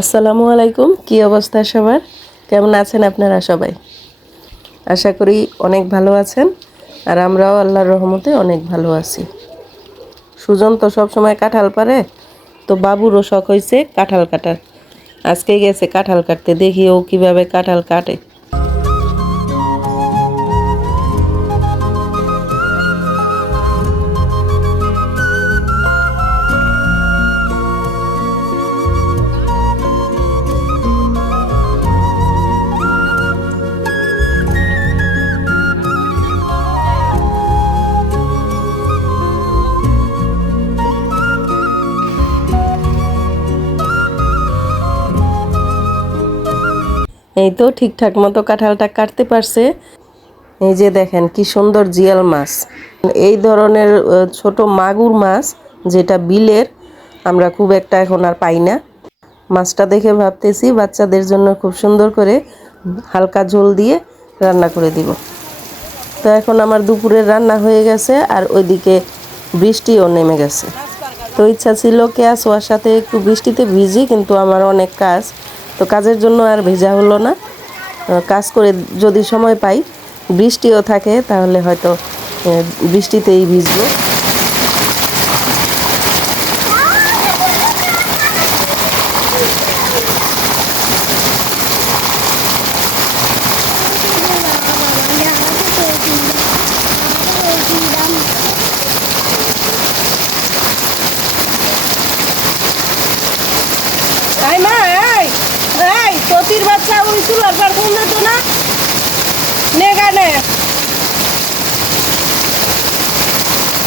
আসসালামু আলাইকুম। কি অবস্থা সবার? কেমন আছেন আপনারা সবাই? আশা করি অনেক ভালো আছেন। আর আমরাও আল্লাহর রহমতে অনেক ভালো আছি। সুজন তো সবসময় কাঁঠাল পারে, তো বাবুরও শখ হয়েছে কাঁঠাল কাটার। আজকে গেছে কাঁঠাল কাটতে, দেখি ও কীভাবে কাঁঠাল কাটে। এই তো ঠিকঠাক মতো কাঁঠালটা কাটতে পারছে। এই যে দেখেন কি সুন্দর জিয়াল মাছ। এই ধরনের ছোট মাগুর মাছ যেটা বিলের, আমরা খুব একটা এখন আর পাই না। মাছটা দেখে ভাবতেছি বাচ্চাদের জন্য খুব সুন্দর করে হালকা ঝোল দিয়ে রান্না করে দিব। তো এখন আমার দুপুরের রান্না হয়ে গেছে, আর ওইদিকে বৃষ্টিও নেমে গেছে। তো ইচ্ছা ছিল কেয়া সোয়ার সাথে একটু বৃষ্টিতে ভিজি, কিন্তু আমার অনেক কাজ, তো কাজের জন্য আর ভেজা হলো না। কাজ করে যদি সময় পাই, বৃষ্টিও থাকে, তাহলে হয়তো বৃষ্টিতেই ভিজবো। তোতির বাচ্চা ওই চুলার পার কোন তো না নে গানে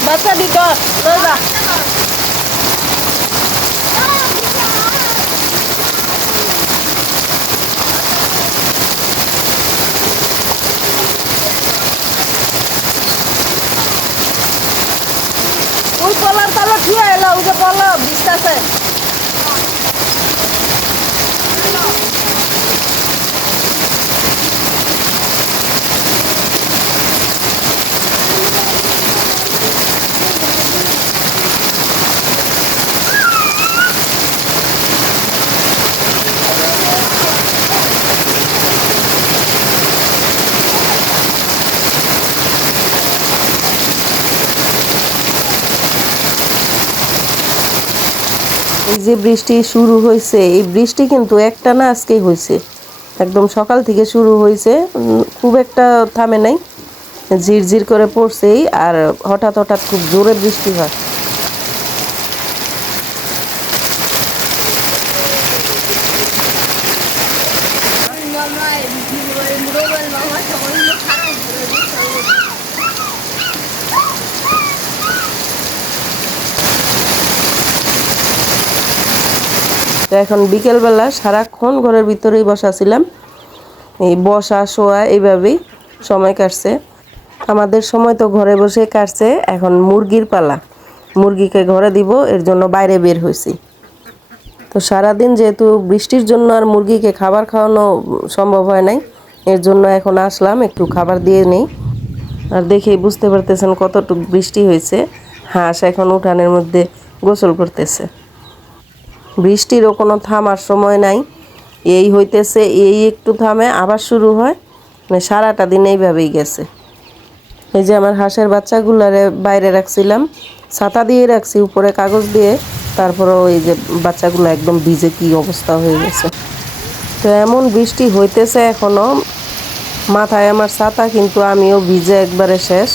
বাচ্চা দিত রোজা ওই পলার তালা ছুঁয়ে এলো, ওই যে পলা বিস্তাছে। এই যে বৃষ্টি শুরু হয়েছে, এই বৃষ্টি কিন্তু একটা না আজকেই হয়েছে, একদম সকাল থেকে শুরু হয়েছে, খুব একটা থামে নাই, ঝিরঝির করে পড়ছেই, আর হঠাৎ হঠাৎ খুব জোরে বৃষ্টি হয়। তো এখন বিকেলবেলা সারাক্ষণ ঘরের ভিতরেই বসা ছিলাম, এই বসা শোয়া এইভাবেই সময় কাটছে। আমাদের সময় তো ঘরে বসে কাটছে। এখন মুরগির পালা, মুরগিকে ঘরে দিব, এর জন্য বাইরে বের হয়েছি। তো সারাদিন যেহেতু বৃষ্টির জন্য আর মুরগিকে খাবার খাওয়ানো সম্ভব হয় নাই, এর জন্য এখন আসলাম একটু খাবার দিয়ে নেই। আর দেখেই বুঝতে পারতেছেন কতটুকু বৃষ্টি হয়েছে। হাঁস এখন উঠানের মধ্যে গোসল করতেছে। বৃষ্টিরও কোনো থামার সময় নাই, এই হইতেছে, এই একটু থামে আবার শুরু হয়, মানে সারাটা দিন এইভাবেই গেছে। এই যে আমার হাঁসের বাচ্চাগুলারে বাইরে রাখছিলাম, ছাতা দিয়ে রাখছি উপরে কাগজ দিয়ে, তারপরে ওই যে বাচ্চাগুলো একদম ভিজে কি অবস্থা হয়ে গেছে। তো এমন বৃষ্টি হইতেছে এখনো, মাথায় আমার ছাতা, কিন্তু আমিও ভিজে একবারে শেষ।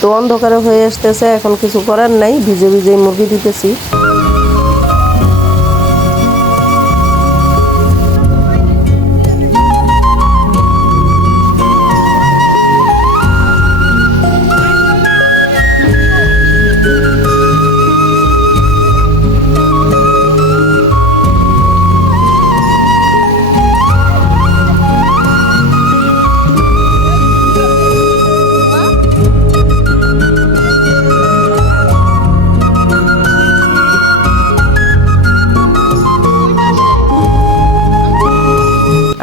তো অন্ধকারে হয়ে আসতেছে, এখন কিছু করার নাই, ভিজে ভিজেই মুরগি দিতেছি।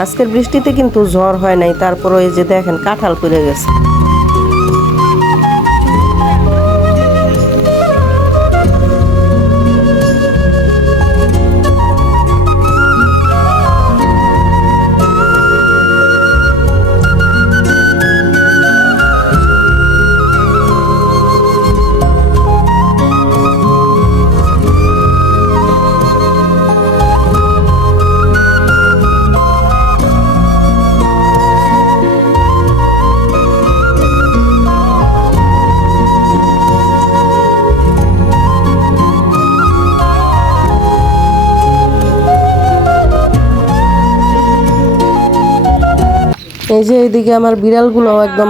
আজকের বৃষ্টিতে কিন্তু ঝড় হয় নাই, তারপরে এই যে দেখেন কাঁঠাল পড়ে গেছে। এই যে এইদিকে আমার বিড়ালগুলো একদম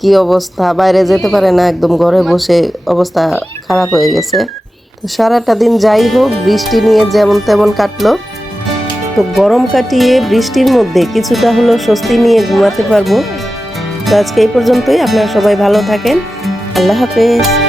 কি অবস্থা, বাইরে যেতে পারে না, একদম ঘরে বসে অবস্থা খারাপ হয়ে গেছে। তো সারাটা দিন যাই হোক বৃষ্টি নিয়ে যেমন তেমন কাটলো। তো গরম কাটিয়ে বৃষ্টির মধ্যে কিছুটা হলেও স্বস্তি নিয়ে ঘুমাতে পারবো। তো আজকে এই পর্যন্তই। আপনারা সবাই ভালো থাকেন। আল্লাহ হাফেজ।